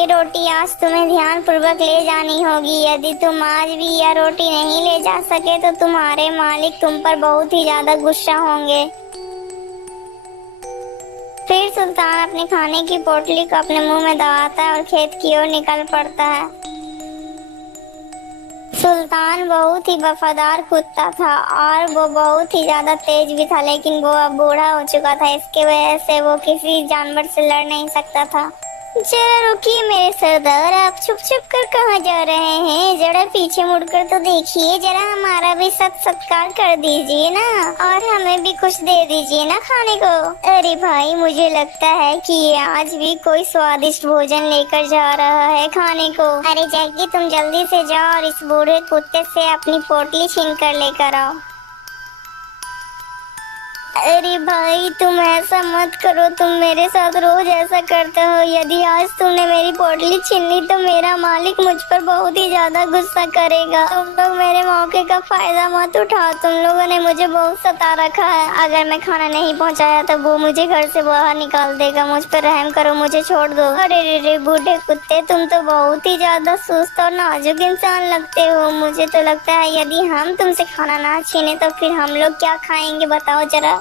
ये रोटी आज तुम्हें ध्यान पूर्वक ले जानी होगी। यदि तुम आज भी यह रोटी नहीं ले जा सके तो तुम्हारे मालिक तुम पर बहुत ही ज्यादा गुस्सा होंगे। फिर सुल्तान अपने खाने की पोटली को अपने मुंह में दबाता है और खेत की ओर निकल पड़ता है। सुल्तान बहुत ही वफादार कुत्ता था और वो बहुत ही ज्यादा तेज भी था, लेकिन वो अब बूढ़ा हो चुका था। इसके वजह से वो किसी जानवर से लड़ नहीं सकता था। जरा रुकिए मेरे सरदार, आप छुप छुप कर कहाँ जा रहे हैं? जरा पीछे मुड़कर तो देखिए, जरा हमारा भी सत्कार कर दीजिए ना, और हमें भी कुछ दे दीजिए ना खाने को। अरे भाई, मुझे लगता है कि ये आज भी कोई स्वादिष्ट भोजन लेकर जा रहा है खाने को। अरे जैकी, तुम जल्दी से जाओ और इस बूढ़े कुत्ते से अपनी पोटली छीन कर लेकर आओ। अरे भाई, तुम ऐसा मत करो, तुम मेरे साथ रोज ऐसा करते हो। यदि आज तुमने मेरी पोटली छीन ली तो मेरा मालिक मुझ पर बहुत ही ज्यादा गुस्सा करेगा। तुम लोग मेरे मौके का फायदा मत उठाओ। तुम लोगों ने मुझे बहुत सता रखा है। अगर मैं खाना नहीं पहुंचाया तो वो मुझे घर से बाहर निकाल देगा। मुझ पर रहम करो, मुझे छोड़ दो। अरे रे बूढ़े कुत्ते, तुम तो बहुत ही ज्यादा सुस्त और नाजुक इंसान लगते हो। मुझे तो लगता है यदि हम तुमसे खाना ना छीने तो फिर हम लोग क्या खाएंगे, बताओ जरा।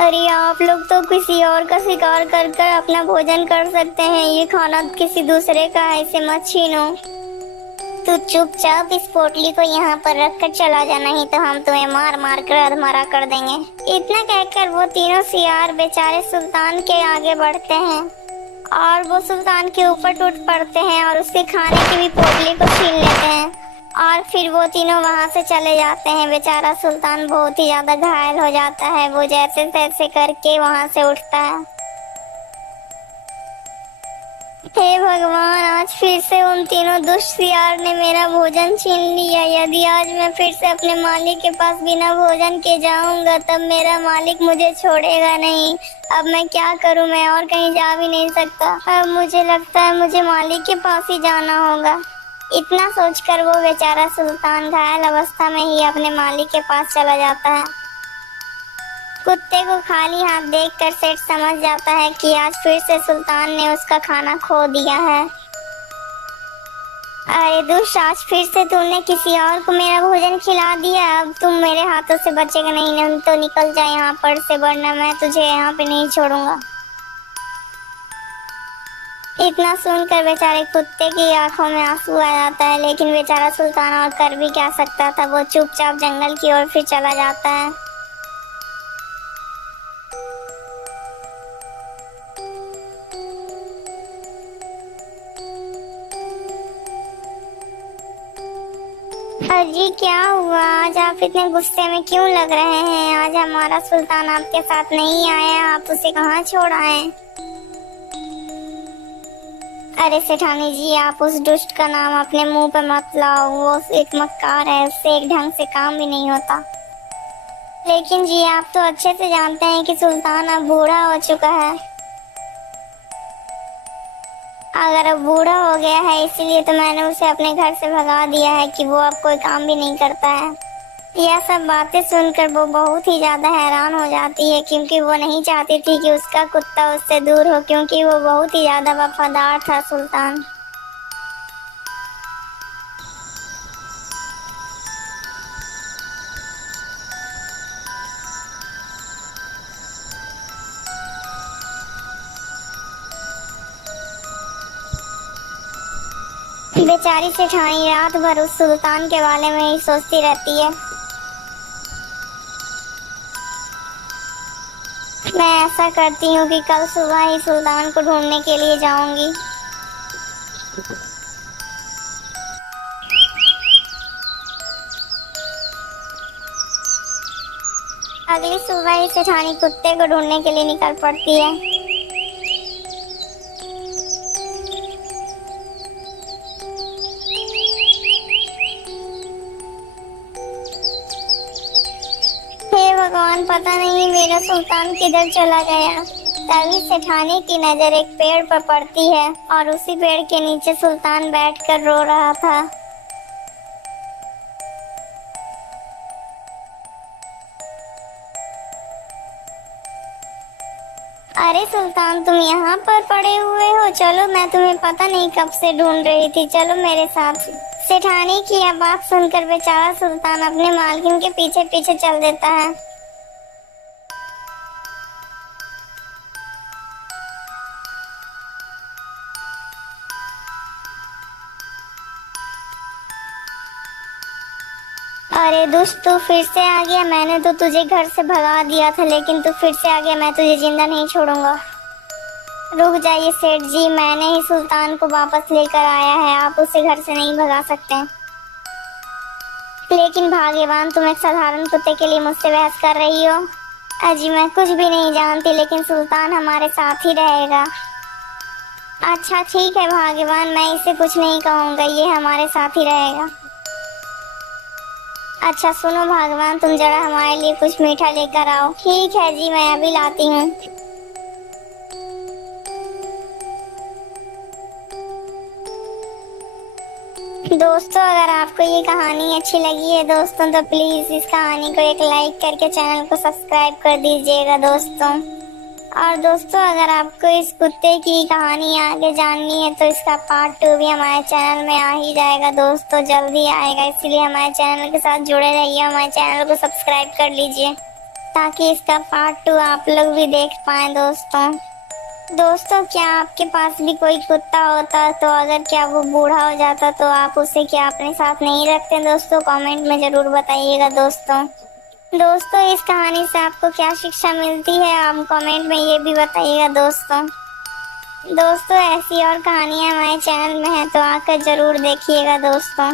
अरे आप लोग तो किसी और का शिकार कर कर अपना भोजन कर सकते हैं, ये खाना किसी दूसरे का है, इसे मत छीनो। तू चुपचाप इस पोटली को यहाँ पर रख कर चला जा, नहीं तो हम तुम्हें मार मार कर अधमरा कर देंगे। इतना कहकर वो तीनों सियार बेचारे सुल्तान के आगे बढ़ते हैं और वो सुल्तान के ऊपर टूट पड़ते हैं और उसके खाने की भी पोटली को छीन लेते हैं और फिर वो तीनों वहां से चले जाते हैं। बेचारा सुल्तान बहुत ही ज्यादा घायल हो जाता है। वो जैसे तैसे करके वहां से उठता है। हे भगवान, आज फिर से उन तीनों दुष्ट सियार ने मेरा भोजन छीन लिया। यदि आज मैं फिर से अपने मालिक के पास बिना भोजन के जाऊंगा तब मेरा मालिक मुझे छोड़ेगा नहीं। अब मैं क्या करूं? मैं और कहीं जा भी नहीं सकता। अब मुझे लगता है मुझे मालिक के पास ही जाना होगा। इतना सोचकर वो बेचारा सुल्तान घायल अवस्था में ही अपने मालिक के पास चला जाता है। कुत्ते को खाली हाथ देखकर सेठ समझ जाता है कि आज फिर से सुल्तान ने उसका खाना खो दिया है। अरे दुष्ट, आज फिर से तूने किसी और को मेरा भोजन खिला दिया। अब तुम मेरे हाथों से बचेगा नहीं, तो निकल जा यहाँ पर से, वरना मैं तुझे यहाँ पे नहीं छोड़ूंगा। इतना सुनकर बेचारे कुत्ते की आंखों में आंसू आ जाता है, लेकिन बेचारा सुल्तान और कर भी क्या सकता था। वो चुपचाप जंगल की ओर फिर चला जाता है। अजी, क्या हुआ? आज आप इतने गुस्से में क्यों लग रहे हैं? आज हमारा सुल्तान आपके साथ नहीं आया, आप उसे कहाँ छोड़ आए? अरे सेठानी जी, आप उस दुष्ट का नाम अपने मुंह पे मत लाओ। वो एक मक्कार है, उससे एक ढंग से काम भी नहीं होता। लेकिन जी, आप तो अच्छे से जानते हैं कि सुल्तान अब बूढ़ा हो चुका है। अगर अब बूढ़ा हो गया है इसीलिए तो मैंने उसे अपने घर से भगा दिया है कि वो अब कोई काम भी नहीं करता है। यह सब बातें सुनकर वो बहुत ही ज्यादा हैरान हो जाती है, क्योंकि वो नहीं चाहती थी कि उसका कुत्ता उससे दूर हो, क्योंकि वो बहुत ही ज्यादा वफादार था सुल्तान। बेचारी सेठानी रात भर उस सुल्तान के बारे में ही सोचती रहती है। मैं ऐसा करती हूँ कि कल सुबह ही सुल्तान को ढूंढने के लिए जाऊंगी। अगली सुबह ही सेठानी कुत्ते को ढूंढने के लिए निकल पड़ती है। हे भगवान, पता नहीं मेरा सुल्तान किधर चला गया। तभी सेठानी की नजर एक पेड़ पर पड़ती है और उसी पेड़ के नीचे सुल्तान बैठकर रो रहा था। अरे सुल्तान, तुम यहाँ पर पड़े हुए हो? चलो, मैं तुम्हें पता नहीं कब से ढूंढ रही थी, चलो मेरे साथ। सेठानी की यह बात सुनकर बेचारा सुल्तान अपने मालकिन के पीछे पीछे चल देता है। अरे दुष्ट, तू फिर से आ गया। मैंने तो तुझे घर से भगा दिया था, लेकिन तू फिर से आ गया। मैं तुझे जिंदा नहीं छोड़ूंगा। रुक जाइए सेठ जी, मैंने ही सुल्तान को वापस लेकर आया है, आप उसे घर से नहीं भगा सकते। लेकिन भाग्यवान, तुम एक साधारण कुत्ते के लिए मुझसे बहस कर रही हो। अजी, मैं कुछ भी नहीं जानती, लेकिन सुल्तान हमारे साथ ही रहेगा। अच्छा ठीक है भाग्यवान, मैं इसे कुछ नहीं कहूँगा, ये हमारे साथ ही रहेगा। अच्छा सुनो भगवान, तुम जरा हमारे लिए कुछ मीठा लेकर आओ। ठीक है जी, मैं अभी लाती हूँ। दोस्तों, अगर आपको ये कहानी अच्छी लगी है दोस्तों, तो प्लीज इस कहानी को एक लाइक करके चैनल को सब्सक्राइब कर दीजिएगा दोस्तों। और दोस्तों, अगर आपको इस कुत्ते की कहानी आगे जाननी है तो इसका पार्ट 2 भी हमारे चैनल में आ ही जाएगा दोस्तों, जल्दी आएगा। इसीलिए हमारे चैनल के साथ जुड़े रहिए, हमारे चैनल को सब्सक्राइब कर लीजिए ताकि इसका पार्ट 2 आप लोग भी देख पाएं दोस्तों। दोस्तों, क्या आपके पास भी कोई कुत्ता होता तो अगर क्या वो बूढ़ा हो जाता तो आप उसे क्या अपने साथ नहीं रखते दोस्तों? कमेंट में जरूर बताइएगा दोस्तों। दोस्तों, इस कहानी से आपको क्या शिक्षा मिलती है, आप कमेंट में ये भी बताइएगा दोस्तों। दोस्तों, ऐसी और कहानियाँ हमारे चैनल में हैं तो आकर जरूर देखिएगा दोस्तों।